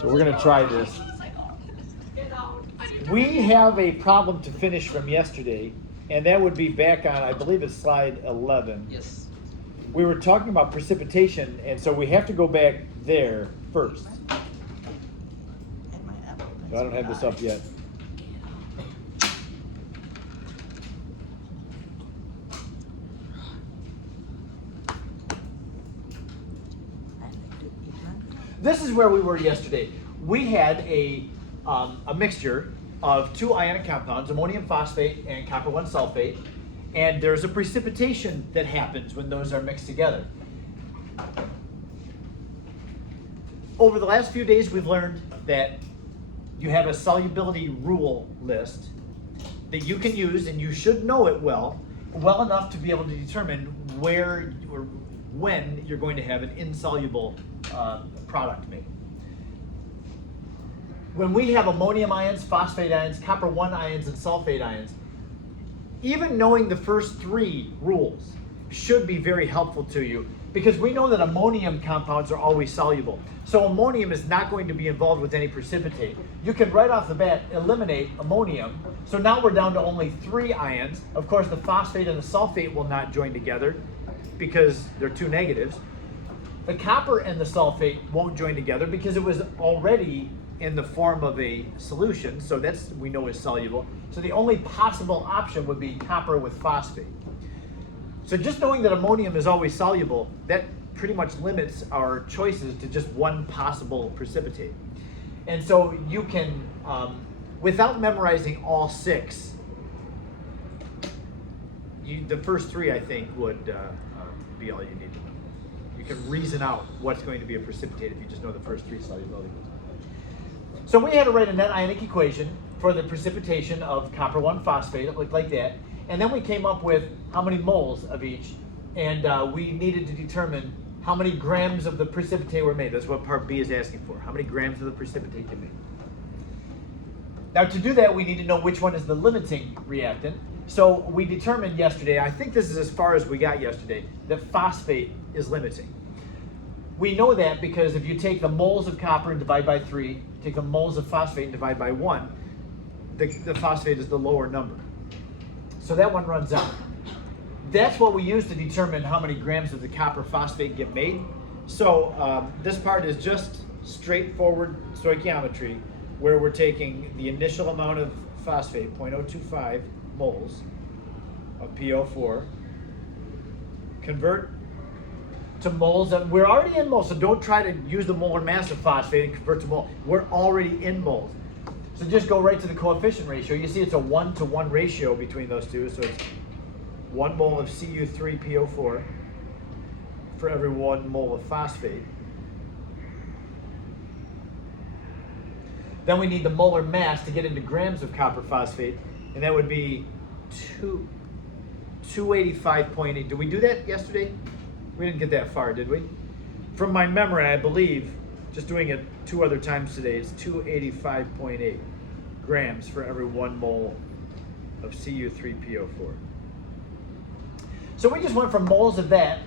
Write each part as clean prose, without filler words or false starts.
So we're going to try this. We have a problem to finish from yesterday, and that would be back on, I believe it's slide 11. Yes. We were talking about precipitation, and so we have to go back there first. So I don't have this up yet. This is where we were yesterday. We had a mixture of two ionic compounds, ammonium phosphate and copper 1 sulfate, and there's a precipitation that happens when those are mixed together. Over the last few days, we've learned that you have a solubility rule list that you can use, and you should know it well enough to be able to determine where or when you're going to have an insoluble product made. When we have ammonium ions, phosphate ions, copper 1 ions, and sulfate ions, even knowing the first three rules should be very helpful to you, because we know that ammonium compounds are always soluble. So ammonium is not going to be involved with any precipitate. You can right off the bat eliminate ammonium. So now we're down to only 3 ions. Of course, the phosphate and the sulfate will not join together because they're 2 negatives. The copper and the sulfate won't join together because it was already in the form of a solution, so that's, we know, is soluble. So the only possible option would be copper with phosphate. So just knowing that ammonium is always soluble, that pretty much limits our choices to just one possible precipitate. And so you can, without memorizing all 6, the first 3, I think, would be all you need to know. You can reason out what's going to be a precipitate if you just know the first 3 solubility. So we had to write a net ionic equation for the precipitation of copper 1 phosphate. It looked like that. And then we came up with how many moles of each. And we needed to determine how many grams of the precipitate were made. That's what part B is asking for. How many grams of the precipitate get made? Now to do that, we need to know which one is the limiting reactant. So we determined yesterday, I think this is as far as we got yesterday, that phosphate is limiting. We know that because if you take the moles of copper and divide by 3, take the moles of phosphate and divide by 1, the phosphate is the lower number. So that one runs out. That's what we use to determine how many grams of the copper phosphate get made. So this part is just straightforward stoichiometry, where we're taking the initial amount of phosphate, 0.025 moles of PO4, convert to moles, and we're already in moles, so don't try to use the molar mass of phosphate and convert to mole. We're already in moles. So just go right to the coefficient ratio. You see it's a 1-to-1 ratio between those two, so it's 1 mole of Cu3PO4 for every 1 mole of phosphate. Then we need the molar mass to get into grams of copper phosphate, and that would be 285.8. Did we do that yesterday? We didn't get that far, did we? From my memory, I believe, just doing it 2 other times today, it's 285.8 grams for every 1 mole of Cu3PO4. So we just went from moles of that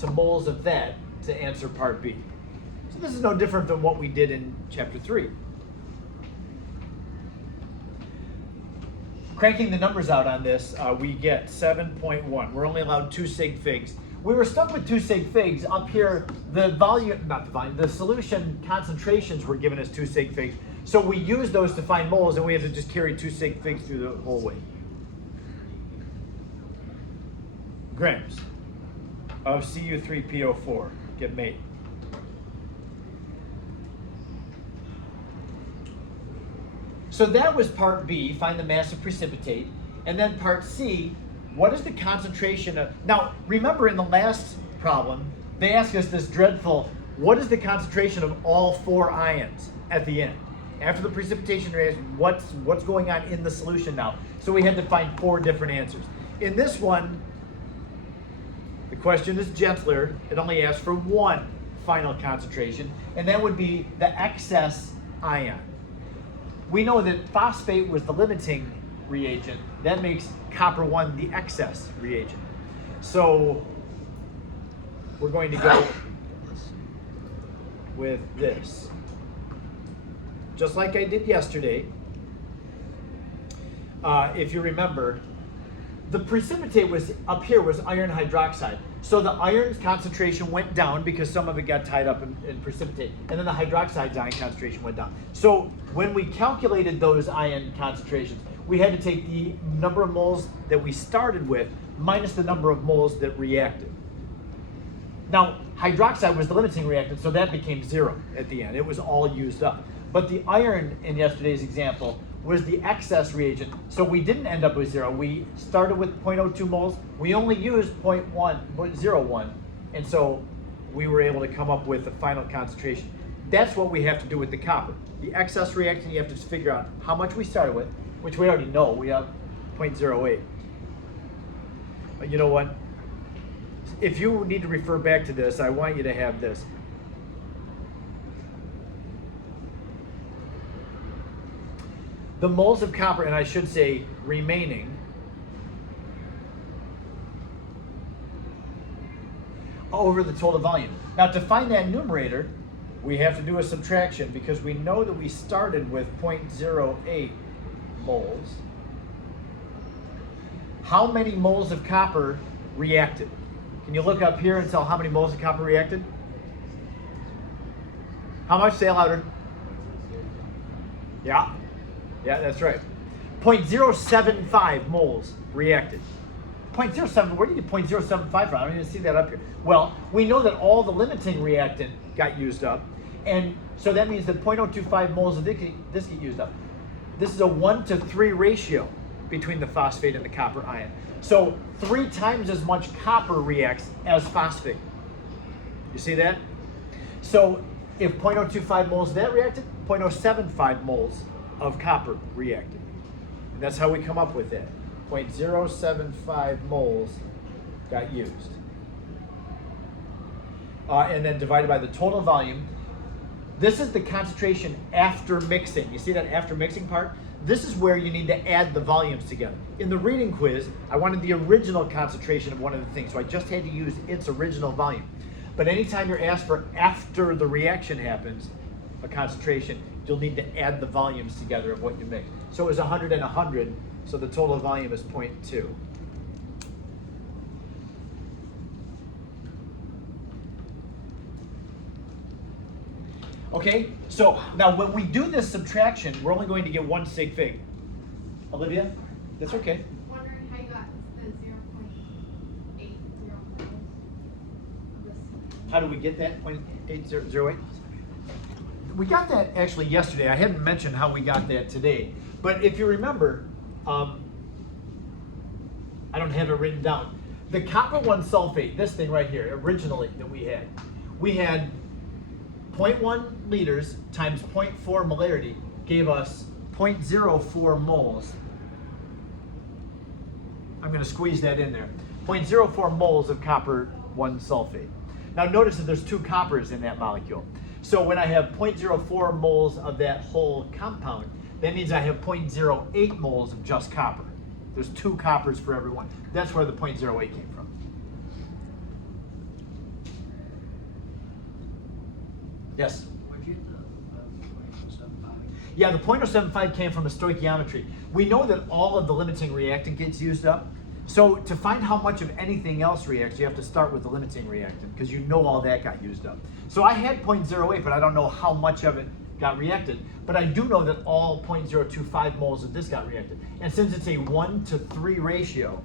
to moles of that to answer part B. So this is no different than what we did in chapter 3. Cranking the numbers out on this, we get 7.1. We're only allowed 2 sig figs. We were stuck with 2 sig figs. Up here, the solution concentrations were given as 2 sig figs. So we used those to find moles, and we had to just carry 2 sig figs through the whole way. Grams of Cu3PO4 get made. So that was part B, find the mass of precipitate. And then part C, what is the concentration of... Now, remember in the last problem, they asked us this dreadful, what is the concentration of all 4 ions at the end? After the precipitation reaction, what's going on in the solution now? So we had to find 4 different answers. In this one, the question is gentler. It only asks for 1 final concentration, and that would be the excess ion. We know that phosphate was the limiting reagent. That makes copper 1 the excess reagent. So we're going to go with this. just like I did yesterday. If you remember, the precipitate was up here was iron hydroxide. So the iron's concentration went down because some of it got tied up in precipitate, and then the hydroxide's ion concentration went down. So when we calculated those ion concentrations, we had to take the number of moles that we started with minus the number of moles that reacted. Now, hydroxide was the limiting reactant, so that became 0 at the end. It was all used up. But the iron in yesterday's example was the excess reagent, so we didn't end up with 0. We started with 0.02 moles. We only used 0.01, and so we were able to come up with the final concentration. That's what we have to do with the copper. The excess reactant, you have to figure out how much we started with, which we already know. We have 0.08. But you know what? If you need to refer back to this, I want you to have this. The moles of copper, and I should say remaining, over the total volume. Now to find that numerator, we have to do a subtraction because we know that we started with 0.08 moles. How many moles of copper reacted? Can you look up here and tell how many moles of copper reacted? How much? Say it louder. Yeah. Yeah, that's right. 0.075 moles reacted. 0.07, where did you get 0.075 from? I don't even see that up here. Well, we know that all the limiting reactant got used up, and so that means that 0.025 moles of this get used up. This is a 1-to-3 ratio between the phosphate and the copper ion. So 3 times as much copper reacts as phosphate. You see that? So if 0.025 moles of that reacted, 0.075 moles of copper reacted. And that's how we come up with that. 0.075 moles got used. And then divided by the total volume. This is the concentration after mixing. You see that after mixing part? This is where you need to add the volumes together. In the reading quiz, I wanted the original concentration of one of the things, so I just had to use its original volume. But anytime you're asked for after the reaction happens, a concentration, you'll need to add the volumes together of what you mix. So it was 100 and 100, so the total volume is 0.2. Okay, so now when we do this subtraction, we're only going to get 1 sig fig. Olivia, that's okay. Wondering how you got the 0.808. How do we get that 0.808? We got that actually yesterday. I hadn't mentioned how we got that today. But if you remember, I don't have it written down. The copper 1 sulfate, this thing right here, originally that we had 0.1 liters times 0.4 molarity gave us 0.04 moles. I'm going to squeeze that in there. 0.04 moles of copper 1 sulfate. Now notice that there's 2 coppers in that molecule. So when I have 0.04 moles of that whole compound, that means I have 0.08 moles of just copper. There's 2 coppers for every one. That's where the 0.08 came from. Yes? Where'd you get the 0.75? Yeah, the 0.075 came from a stoichiometry. We know that all of the limiting reactant gets used up. So to find how much of anything else reacts, you have to start with the limiting reactant because you know all that got used up. So I had 0.08, but I don't know how much of it got reacted. But I do know that all 0.025 moles of this got reacted. And since it's a 1-to-3 ratio,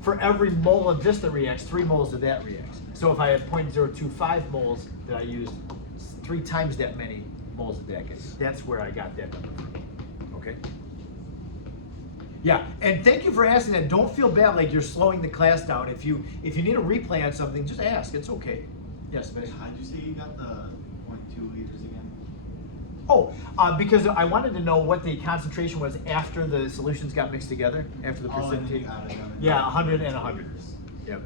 for every mole of this that reacts, 3 moles of that reacts. So if I have 0.025 moles that I used, 3 times that many moles of that. That's where I got that number from. Okay? Yeah, and thank you for asking that. Don't feel bad like you're slowing the class down. If you need a replay on something, just ask. It's okay. Yes, Miss? How did you say you got the 0.2 liters again? Oh, because I wanted to know what the concentration was after the solutions got mixed together, after the precipitation. Yeah, 100 and 100. Yep.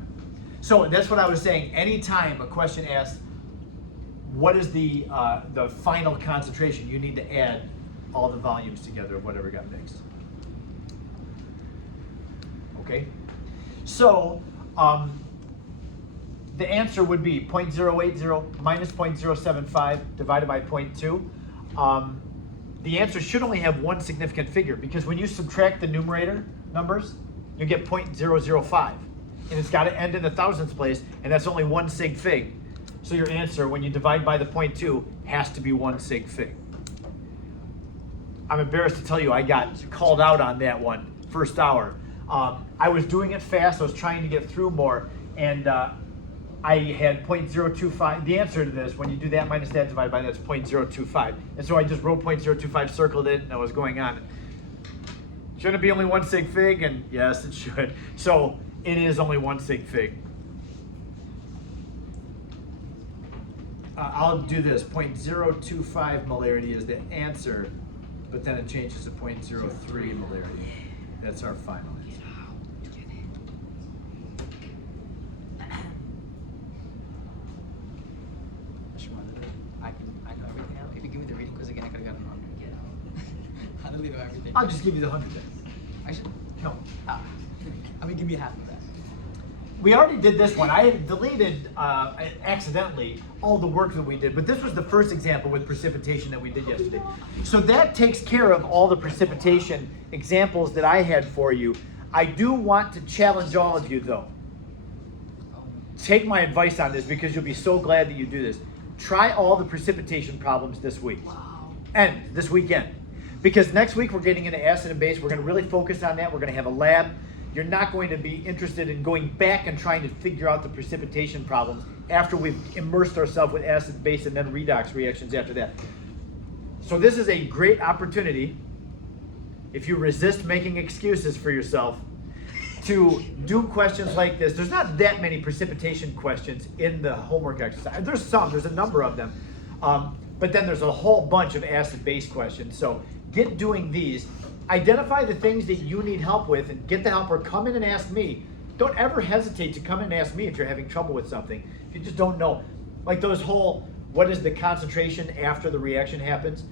So that's what I was saying. Anytime a question asks, what is the final concentration, you need to add all the volumes together of whatever got mixed. Okay? So, the answer would be 0.080 minus 0.075 divided by 0.2. the answer should only have one significant figure, because when you subtract the numerator numbers, you get 0.005. And it's got to end in the thousandths place, and that's only 1 sig fig. So your answer, when you divide by the 0.2, has to be 1 sig fig. I'm embarrassed to tell you I got called out on that one first hour. I was doing it fast. I was trying to get through more, and I had 0.025. The answer to this, when you do that minus that divided by that's 0.025. And so I just wrote 0.025, circled it, and I was going on. Shouldn't it be only 1 sig fig? And yes, it should. So it is only 1 sig fig. I'll do this. 0.025 molarity is the answer, but then it changes to 0.03 molarity. That's our final answer. I know everything now. If you give me the reading quiz again, I could have gotten 100. I don't know everything. I'll just give you the 100 then. I should. No. I mean, give me half of that. We already did this one. I had deleted accidentally all the work that we did, but this was the first example with precipitation that we did yesterday. So that takes care of all the precipitation examples that I had for you. I do want to challenge all of you though. Take my advice on this, because you'll be so glad that you do this. Try all the precipitation problems this week. And this weekend. Because next week we're getting into acid and base. We're going to really focus on that. We're going to have a lab. You're not going to be interested in going back and trying to figure out the precipitation problems after we've immersed ourselves with acid, base, and then redox reactions after that. So this is a great opportunity, if you resist making excuses for yourself, to do questions like this. There's not that many precipitation questions in the homework exercise. There's a number of them. But then there's a whole bunch of acid-base questions. So get doing these. Identify the things that you need help with and get the help, or come in and ask me. Don't ever hesitate to come in and ask me if you're having trouble with something. If you just don't know. Like those whole, what is the concentration after the reaction happens?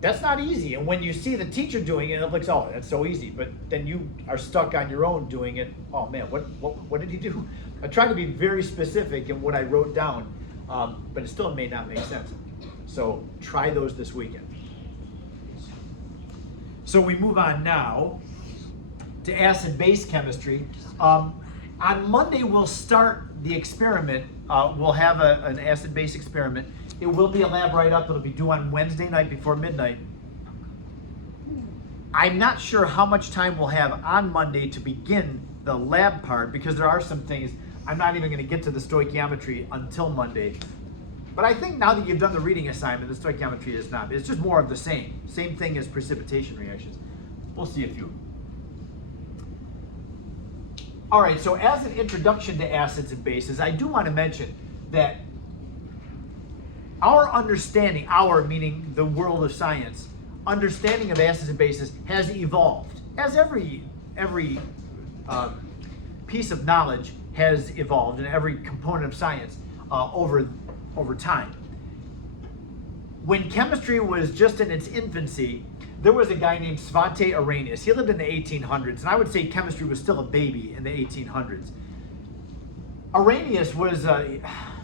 That's not easy. And when you see the teacher doing it, it looks, oh, that's so easy. But then you are stuck on your own doing it. Oh man, what did he do? I try to be very specific in what I wrote down, but it still may not make sense. So try those this weekend. So we move on now to acid-base chemistry. On Monday, we'll start the experiment. We'll have an acid-base experiment. It will be a lab write-up. It'll be due on Wednesday night before midnight. I'm not sure how much time we'll have on Monday to begin the lab part, because there are some things. I'm not even going to get to the stoichiometry until Monday. But I think now that you've done the reading assignment, the stoichiometry is not. It's just more of the same. Same thing as precipitation reactions. We'll see a few. All right, so as an introduction to acids and bases, I do want to mention that our understanding, our meaning the world of science, understanding of acids and bases has evolved. As every piece of knowledge has evolved, and every component of science over time. When chemistry was just in its infancy, there was a guy named Svante Arrhenius. He lived in the 1800s, and I would say chemistry was still a baby in the 1800s. Arrhenius was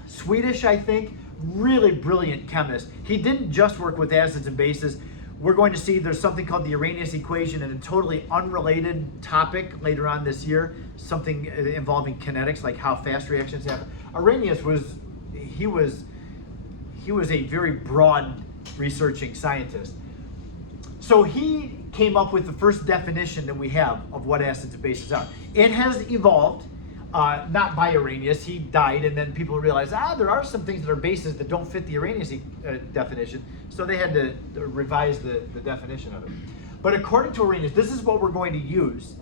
Swedish, I think, really brilliant chemist. He didn't just work with acids and bases. We're going to see there's something called the Arrhenius equation in a totally unrelated topic later on this year, something involving kinetics, like how fast reactions happen. Arrhenius was a very broad researching scientist. So he came up with the first definition that we have of what acids and bases are. It has evolved, not by Arrhenius. He died, and then people realized, there are some things that are bases that don't fit the Arrhenius definition, so they had to revise the definition of it. But according to Arrhenius, this is what we're going to use.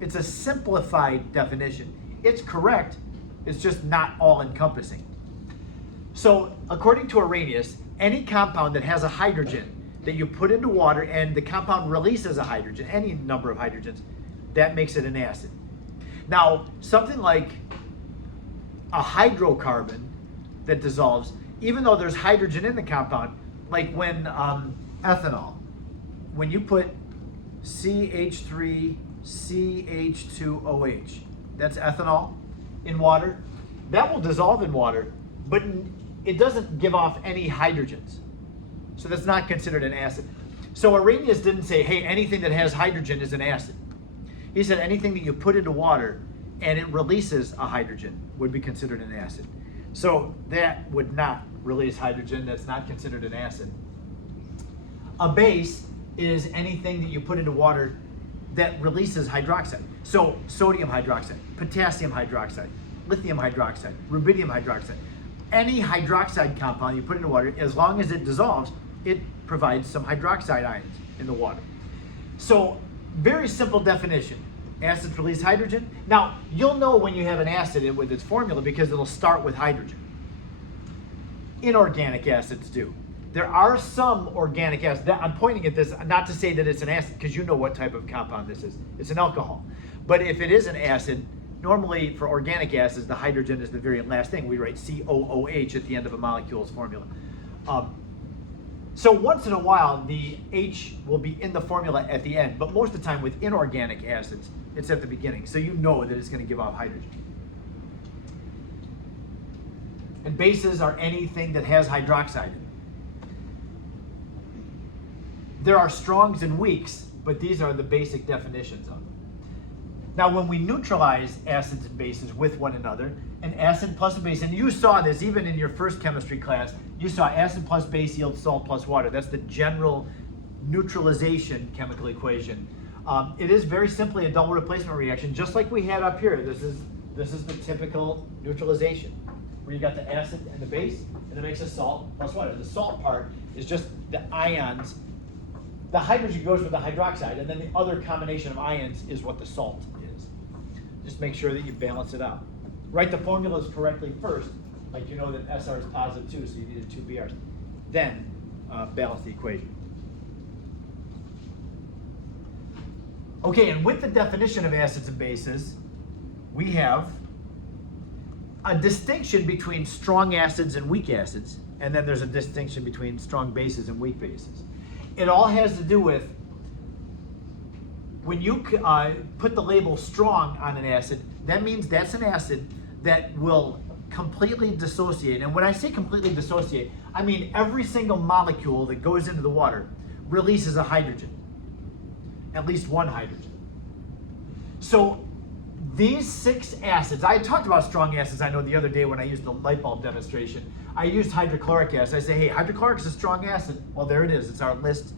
It's a simplified definition. It's correct, it's just not all-encompassing. So according to Arrhenius, any compound that has a hydrogen that you put into water and the compound releases a hydrogen, any number of hydrogens, that makes it an acid. Now, something like a hydrocarbon that dissolves, even though there's hydrogen in the compound, like when ethanol, when you put CH3CH2OH, that's ethanol, in water, that will dissolve in water, but it doesn't give off any hydrogens. So that's not considered an acid. So Arrhenius didn't say, hey, anything that has hydrogen is an acid. He said anything that you put into water and it releases a hydrogen would be considered an acid. So that would not release hydrogen. That's not considered an acid. A base is anything that you put into water that releases hydroxide. So sodium hydroxide, potassium hydroxide, lithium hydroxide, rubidium hydroxide. Any hydroxide compound you put into water, as long as it dissolves, it provides some hydroxide ions in the water. So very simple definition. Acids release hydrogen. Now, you'll know when you have an acid with its formula because it'll start with hydrogen. Inorganic acids do. There are some organic acids. I'm pointing at this not to say that it's an acid because you know what type of compound this is. It's an alcohol. But if it is an acid, normally for organic acids, the hydrogen is the very last thing. We write COOH at the end of a molecule's formula. So once in a while, the H will be in the formula at the end, but most of the time with inorganic acids, it's at the beginning. So you know that it's going to give off hydrogen. And bases are anything that has hydroxide in it. There are strongs and weaks, but these are the basic definitions of them. Now, when we neutralize acids and bases with one another, an acid plus a base, and you saw this even in your first chemistry class, you saw acid plus base yields salt plus water. That's the general neutralization chemical equation. It is very simply a double replacement reaction, just like we had up here. This is the typical neutralization, where you got the acid and the base, and it makes a salt plus water. The salt part is just the ions. The hydrogen goes with the hydroxide, and then the other combination of ions is what the salt is. Just make sure that you balance it out. Write the formulas correctly first, like you know that SR is positive 2, so you needed 2 BRs. Then balance the equation. Okay, and with the definition of acids and bases, we have a distinction between strong acids and weak acids, and then there's a distinction between strong bases and weak bases. It all has to do with when you put the label strong on an acid, that means that's an acid that will completely dissociate. And when I say completely dissociate, I mean every single molecule that goes into the water releases a hydrogen, at least one hydrogen. So these 6 acids, I talked about strong acids, I know the other day when I used the light bulb demonstration. I used hydrochloric acid. I say, hey, hydrochloric is a strong acid. Well, there it is. It's our list,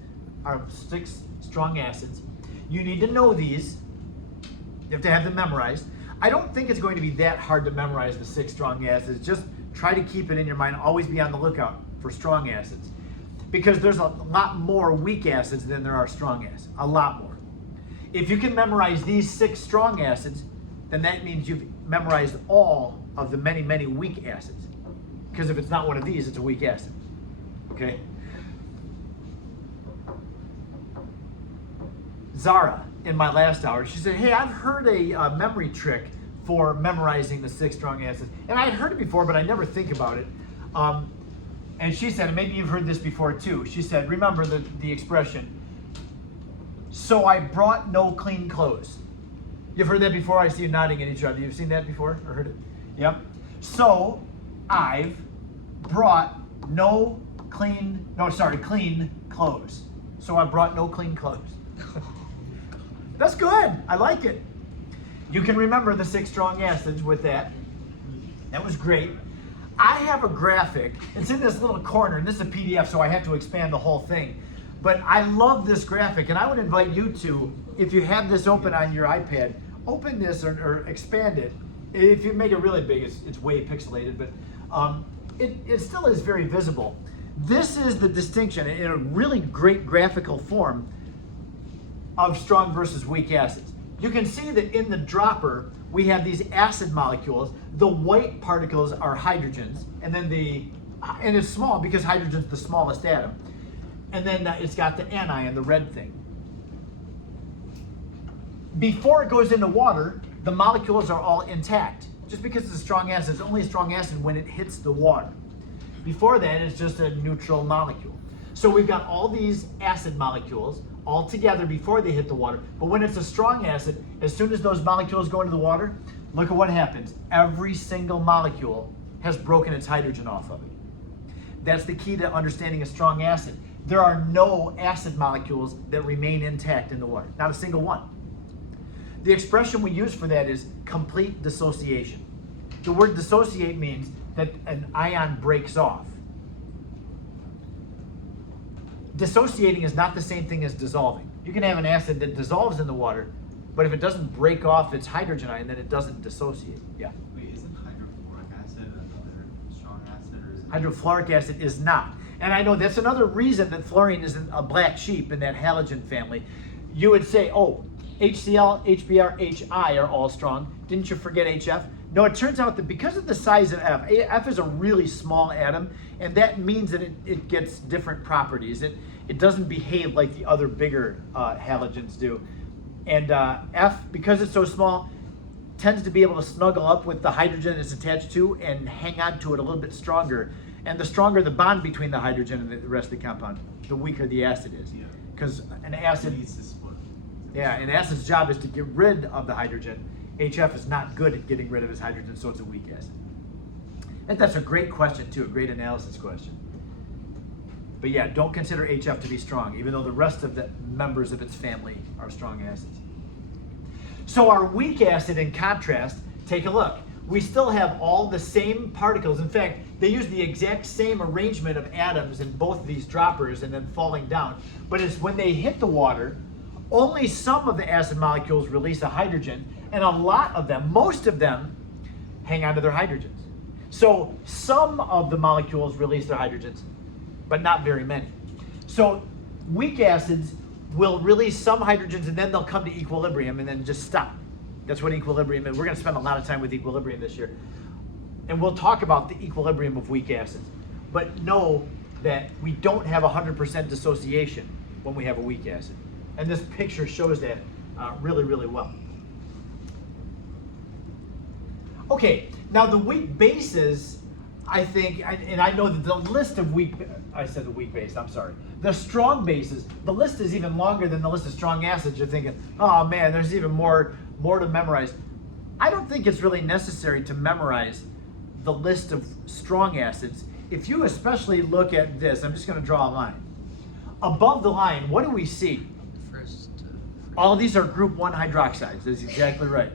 our 6 strong acids. You need to know these. You have to have them memorized. I don't think it's going to be that hard to memorize the 6 strong acids. Just try to keep it in your mind. Always be on the lookout for strong acids. Because there's a lot more weak acids than there are strong acids. A lot more. If you can memorize these 6 strong acids, then that means you've memorized all of the many, many weak acids. Because if it's not one of these, it's a weak acid. Okay? Zara, in my last hour, she said, hey, I've heard a memory trick for memorizing the 6 strong acids. And I had heard it before, but I never think about it. And she said, and maybe you've heard this before too, she said, remember the expression, so I brought no clean clothes. You've heard that before? I see you nodding at each other. You've seen that before or heard it? Yep. So I've brought clean clothes. So I brought no clean clothes. That's good. I like it. You can remember the 6 strong acids with that. That was great. I have a graphic. It's in this little corner, and this is a PDF, so I have to expand the whole thing. But I love this graphic, and I would invite you to, if you have this open on your iPad, open this or expand it. If you make it really big, it's way pixelated, but it still is very visible. This is the distinction in a really great graphical form of strong versus weak acids. You can see that in the dropper, we have these acid molecules. The white particles are hydrogens, and then and it's small because hydrogen's the smallest atom. And then it's got the anion, the red thing. Before it goes into water, the molecules are all intact. Just because it's a strong acid, it's only a strong acid when it hits the water. Before that, it's just a neutral molecule. So we've got all these acid molecules all together before they hit the water. But when it's a strong acid, as soon as those molecules go into the water, look at what happens. Every single molecule has broken its hydrogen off of it. That's the key to understanding a strong acid. there are no acid molecules that remain intact in the water, not a single one. The expression we use for that is complete dissociation. The word dissociate means that an ion breaks off. Dissociating is not the same thing as dissolving. You can have an acid that dissolves in the water, but if it doesn't break off its hydrogen ion, then it doesn't dissociate. Yeah. Wait, isn't hydrofluoric acid another strong acid, or is it? Hydrofluoric acid is not. And I know that's another reason that fluorine is a black sheep in that halogen family. You would say, oh, HCl, HBr, Hi are all strong. Didn't you forget HF? No, it turns out that because of the size of F, F is a really small atom, and that means that it gets different properties. It doesn't behave like the other bigger halogens do. And F, because it's so small, tends to be able to snuggle up with the hydrogen it's attached to and hang on to it a little bit stronger. And the stronger the bond between the hydrogen and the rest of the compound, the weaker the acid is. Yeah. Because an acid, Needs to split. yeah, an acid's job is to get rid of the hydrogen. HF is not good at getting rid of its hydrogen, so it's a weak acid. And that's a great question too, a great analysis question. But yeah, don't consider HF to be strong, even though the rest of the members of its family are strong acids. So our weak acid, in contrast, take a look. We still have all the same particles. In fact, they use the exact same arrangement of atoms in both of these droppers and then falling down. But it's when they hit the water, only some of the acid molecules release a hydrogen, and a lot of them, most of them, hang on to their hydrogens. So some of the molecules release their hydrogens, but not very many. So weak acids will release some hydrogens and then they'll come to equilibrium and then just stop. That's what equilibrium is. We're going to spend a lot of time with equilibrium this year. And we'll talk about the equilibrium of weak acids. But know that we don't have 100% dissociation when we have a weak acid. And this picture shows that really, really well. Okay, now the weak bases, I think, and I know that the list of weak, I said the weak base, I'm sorry. The strong bases, the list is even longer than the list of strong acids. You're thinking, oh man, there's even more to memorize. I don't think it's really necessary to memorize the list of strong acids. If you especially look at this, I'm just going to draw a line. Above the line, what do we see? First. All of these are group 1 hydroxides. That's exactly right.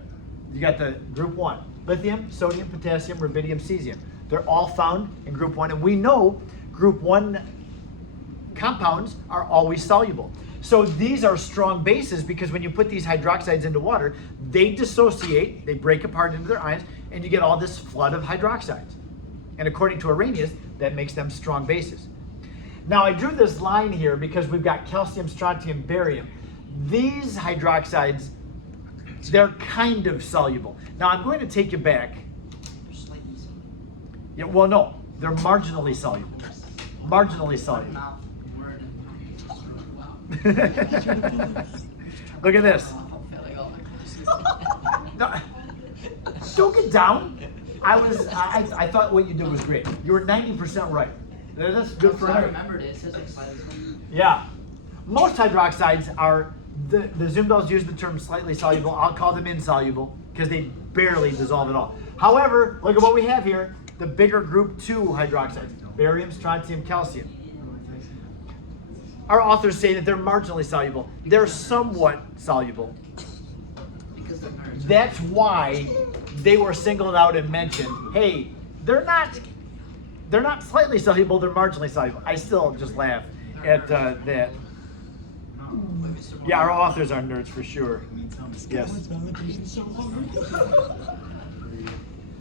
You got the group 1. Lithium, sodium, potassium, rubidium, cesium. They're all found in group 1, and we know group 1 compounds are always soluble. So these are strong bases because when you put these hydroxides into water, they dissociate, they break apart into their ions, and you get all this flood of hydroxides. And according to Arrhenius, that makes them strong bases. Now I drew this line here because we've got calcium, strontium, barium. These hydroxides, they're kind of soluble. Now I'm going to take you back. Slightly so. Yeah, well, no, they're marginally soluble. Marginally soluble. Mouth, word, wow. Look at this. No, don't get down. I thought what you did was great. You were 90% right. That's good for I her. remembered it. It says like slightly so. Yeah. Most hydroxides are, the Zumdals use the term slightly soluble. I'll call them insoluble because they barely dissolve at all. However, look at what we have here. The bigger group 2 hydroxides, barium, strontium, calcium. Our authors say that they're marginally soluble. They're somewhat soluble. Because they're nerds. That's why they were singled out and mentioned. Hey, they're not slightly soluble, they're marginally soluble. I still just laugh at that. No. Wait, Mr. Moore. Yeah, our authors are nerds for sure. I mean, tell me. Yes.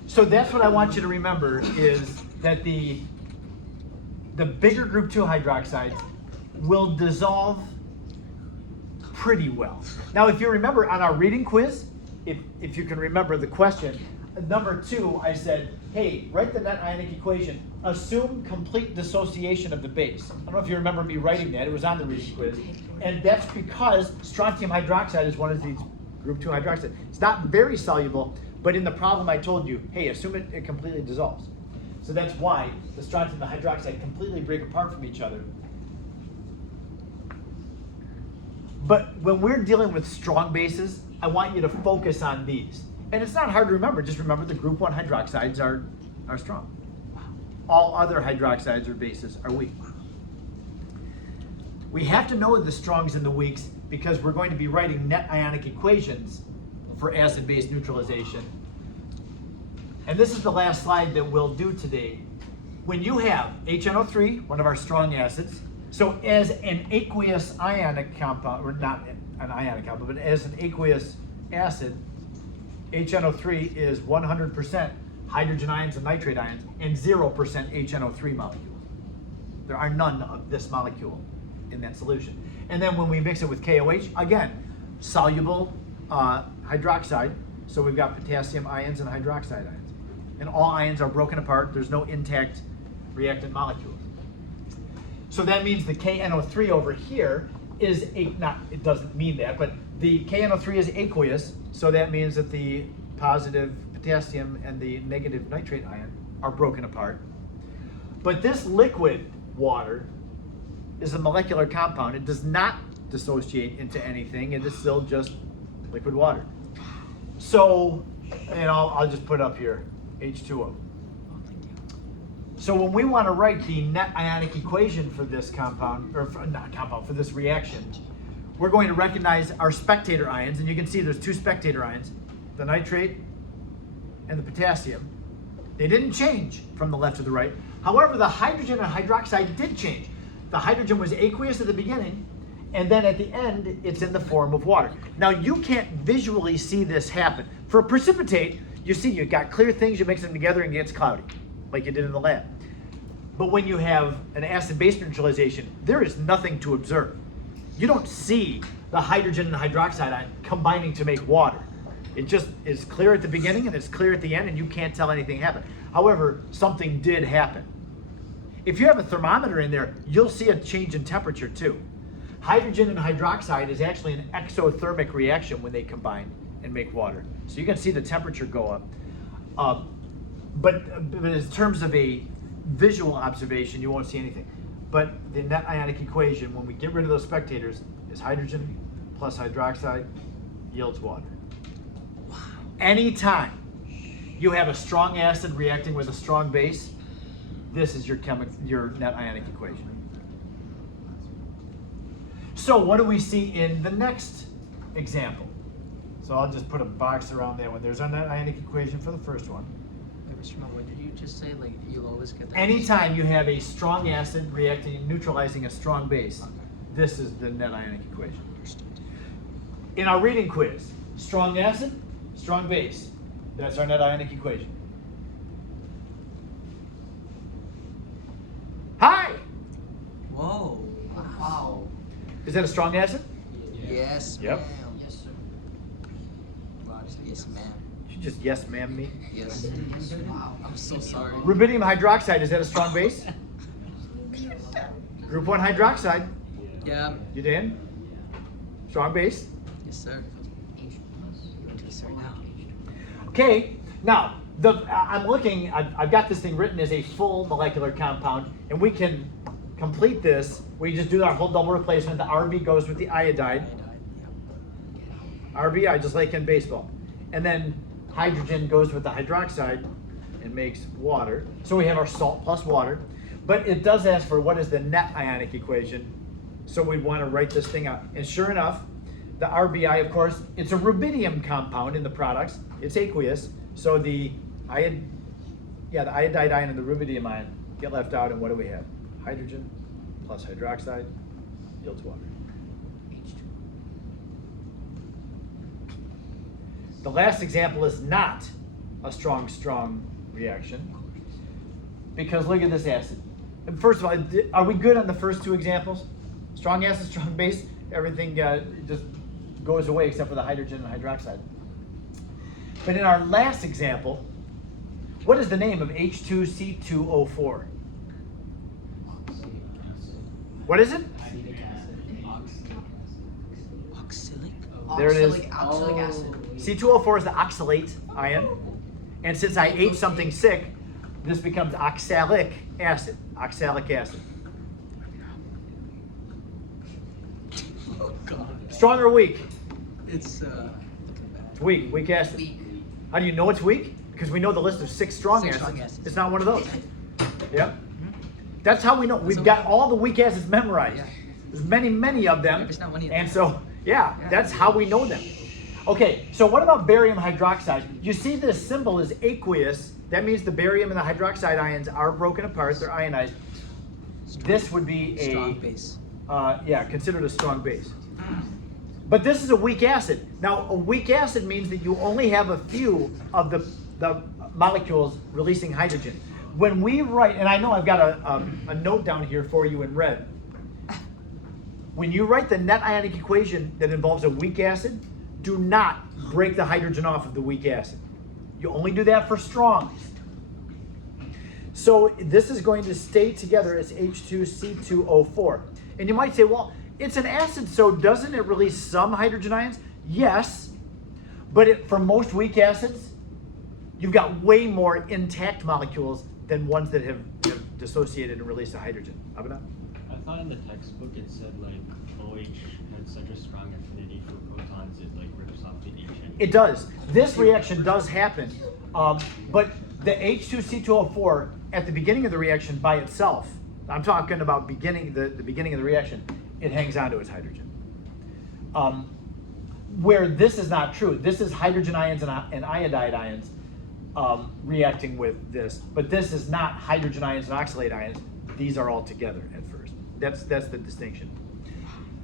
So that's what I want you to remember is that the bigger group 2 hydroxides will dissolve pretty well. Now, if you remember on our reading quiz, if you can remember the question, number 2, I said, hey, write the net ionic equation. Assume complete dissociation of the base. I don't know if you remember me writing that. It was on the reading quiz. And that's because strontium hydroxide is one of these group 2 hydroxides. It's not very soluble, but in the problem I told you, hey, assume it completely dissolves. So that's why the strontium and the hydroxide completely break apart from each other. But when we're dealing with strong bases, I want you to focus on these. And it's not hard to remember. Just remember the group 1 hydroxides are strong. All other hydroxides or bases are weak. We have to know the strongs and the weaks because we're going to be writing net ionic equations for acid-base neutralization. And this is the last slide that we'll do today. When you have HNO3, one of our strong acids, so as an aqueous ionic compound, or not an ionic compound, but as an aqueous acid, HNO3 is 100% hydrogen ions and nitrate ions and 0% HNO3 molecules. There are none of this molecule in that solution. And then when we mix it with KOH, again, soluble hydroxide, so we've got potassium ions and hydroxide ions. And all ions are broken apart. There's no intact reactant molecules. So that means the KNO3 over here is, it doesn't mean that, but the KNO3 is aqueous, so that means that the positive potassium and the negative nitrate ion are broken apart. But this liquid water is a molecular compound. It does not dissociate into anything. It is still just liquid water. So, and I'll just put up here, H2O. So when we want to write the net ionic equation for this compound, or for this reaction, we're going to recognize our spectator ions, and you can see there's two spectator ions, the nitrate and the potassium. They didn't change from the left to the right. However, the hydrogen and hydroxide did change. The hydrogen was aqueous at the beginning, and then at the end, it's in the form of water. Now, you can't visually see this happen. For a precipitate, you see you've got clear things, you mix them together and it gets cloudy, like you did in the lab. But when you have an acid-base neutralization, there is nothing to observe. You don't see the hydrogen and hydroxide ion combining to make water. It just is clear at the beginning and it's clear at the end, and you can't tell anything happened. However, something did happen. If you have a thermometer in there, you'll see a change in temperature too. Hydrogen and hydroxide is actually an exothermic reaction when they combine and make water. So you can see the temperature go up. But in terms of a visual observation, you won't see anything. But the net ionic equation, when we get rid of those spectators, is hydrogen plus hydroxide yields water. Anytime you have a strong acid reacting with a strong base, this is your net ionic equation. So what do we see in the next example? So I'll just put a box around that one. There's our net ionic equation for the first one. Wait, Mr. Mo, what did you just say? Like, you'll always get that? Anytime you have a strong acid reacting and neutralizing a strong base, this is the net ionic equation. In our reading quiz, strong acid, strong base. That's our net ionic equation. Hi! Whoa. Wow. Is that a strong acid? Yes, Yep. ma'am. Yes, sir. Wow, just yes, ma'am. You just yes ma'am me. Yes. Wow. I'm so sorry. Rubidium hydroxide, is that a strong base? Group 1 hydroxide. Yeah. You Dan? Strong base? Yes, sir. Yes, sir. Now. Okay, now, I'm looking, I've got this thing written as a full molecular compound, and we can complete this. We just do our whole double replacement. The RB goes with the iodide. RBI, just like in baseball. And then hydrogen goes with the hydroxide and makes water. So we have our salt plus water. But it does ask for what is the net ionic equation. So we want to write this thing out. And sure enough, the RBI, of course, it's a rubidium compound in the products. It's aqueous. So the iodide ion and the rubidium ion get left out. And what do we have? Hydrogen plus hydroxide yields water. The last example is not a strong reaction, because look at this acid. And first of all, are we good on the first two examples? Strong acid, strong base, everything just goes away except for the hydrogen and hydroxide. But in our last example, what is the name of H2C2O4? What is it? Oxalic. There it is. Oxalic acid. C2O4 is the oxalate ion. And since I ate something sick, this becomes oxalic acid. Oxalic acid. Oh God. Strong or weak? It's It's weak. Weak acid. Weak. How do you know it's weak? Because we know the list of 6 strong Six acids. strong acids. It's not one of those. Yep. That's how we know. We've got all the weak acids memorized. Yeah. There's many of them. There's not many of And them. so, yeah, that's how we know them. Okay, so what about barium hydroxide? You see this symbol is aqueous. That means the barium and the hydroxide ions are broken apart. They're ionized. This would be a strong base. yeah, considered a strong base. But this is a weak acid. Now, a weak acid means that you only have a few of the molecules releasing hydrogen. When we write, and I know I've got a note down here for you in red. When you write the net ionic equation that involves a weak acid, do not break the hydrogen off of the weak acid. You only do that for strong. So this is going to stay together as H2C2O4. And you might say, well, it's an acid, so doesn't it release some hydrogen ions? Yes, but for most weak acids, you've got way more intact molecules than ones that have dissociated and released a hydrogen. Abhinav? I thought in the textbook it said like OH had such a strong affinity for protons it like rips off the H. It does. This reaction does happen, but the H2C2O4 at the beginning of the reaction by itself, I'm talking about the beginning of the reaction, it hangs on to its hydrogen. Where this is not true. This is hydrogen ions and iodide ions reacting with this, but this is not hydrogen ions and oxalate ions. These are all together at first. That's the distinction.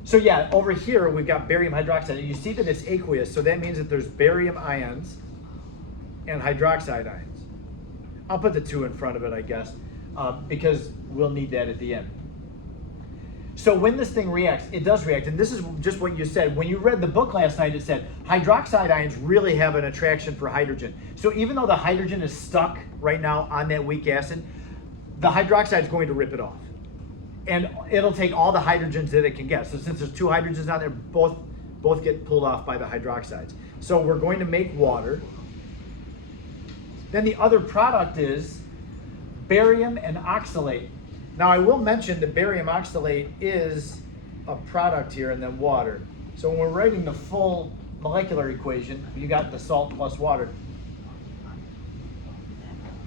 So yeah, over here we've got barium hydroxide. You see that it's aqueous, so that means that there's barium ions and hydroxide ions. I'll put the 2 in front of it, I guess, because we'll need that at the end. So when this thing reacts, it does react, and this is just what you said. When you read the book last night, it said hydroxide ions really have an attraction for hydrogen. So even though the hydrogen is stuck right now on that weak acid, the hydroxide is going to rip it off. And it'll take all the hydrogens that it can get. So since there's 2 hydrogens on there, both get pulled off by the hydroxides. So we're going to make water. Then the other product is barium and oxalate. Now I will mention that barium oxalate is a product here and then water. So when we're writing the full molecular equation, you got the salt plus water.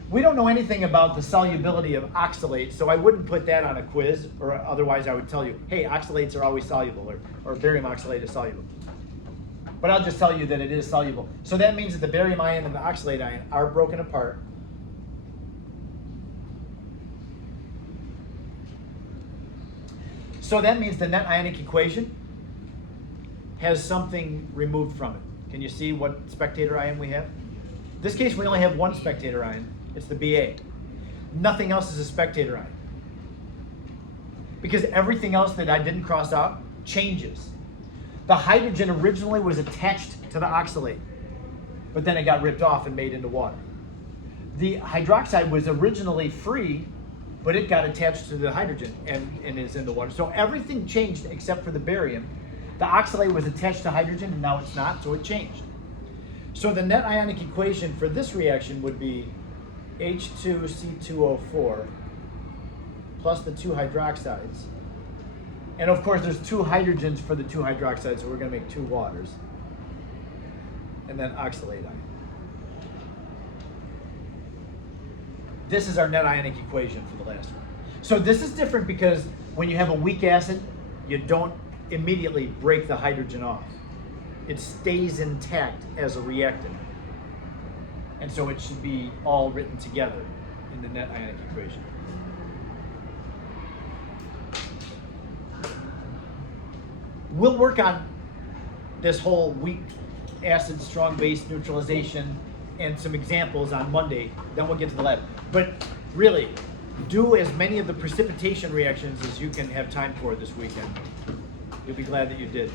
We don't know anything about the solubility of oxalate, so I wouldn't put that on a quiz, or otherwise I would tell you, hey, oxalates are always soluble, or barium oxalate is soluble. But I'll just tell you that it is soluble. So that means that the barium ion and the oxalate ion are broken apart. So that means the net ionic equation has something removed from it. Can you see what spectator ion we have? In this case, we only have one spectator ion. It's the Ba. Nothing else is a spectator ion. Because everything else that I didn't cross out changes. The hydrogen originally was attached to the oxalate, but then it got ripped off and made into water. The hydroxide was originally free, but it got attached to the hydrogen and is in the water. So everything changed except for the barium. The oxalate was attached to hydrogen and now it's not, so it changed. So the net ionic equation for this reaction would be H2C2O4 plus the 2 hydroxides. And of course there's 2 hydrogens for the 2 hydroxides, so we're gonna make 2 waters. And then oxalate ion. This is our net ionic equation for the last one. So this is different because when you have a weak acid, you don't immediately break the hydrogen off. It stays intact as a reactant. And so it should be all written together in the net ionic equation. We'll work on this whole weak acid, strong base neutralization and some examples on Monday, then we'll get to the lab. But really, do as many of the precipitation reactions as you can have time for this weekend. You'll be glad that you did.